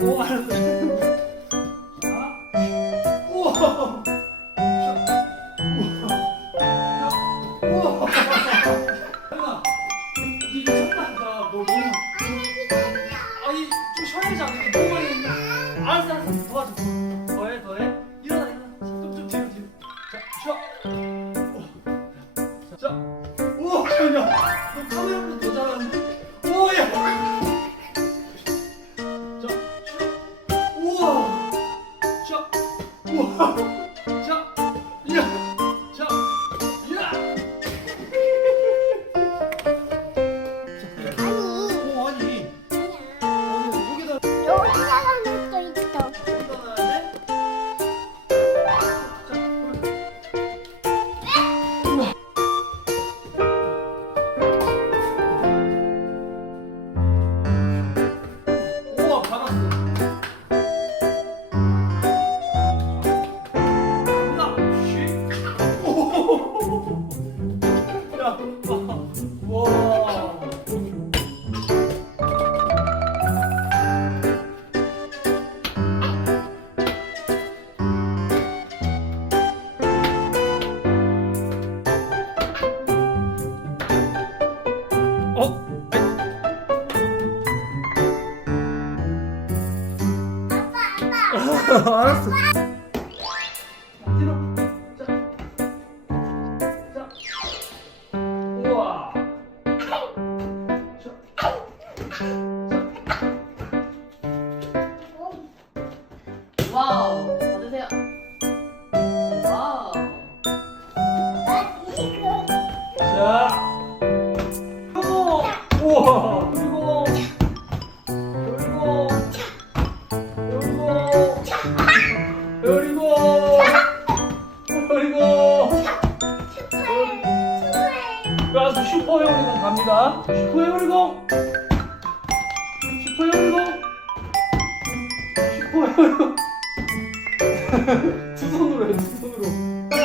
아? 우와. 자, 우와. 우와. 혜나, 이게 장난이다. 너 너무. 아니 좀 쉬어야지 않니? 너무 많이 했나? 알았어 알았어 도와줘. 우 와. 어? 알았어. 와우. 받으세요. 와우. 자. 그리고 우와. 그리고 그리고 그리고 그리고 그리고 가수 슈퍼 갑니다. 슈퍼 요리공. 슈퍼 요리공. 두 손으로 해, 두 손으로.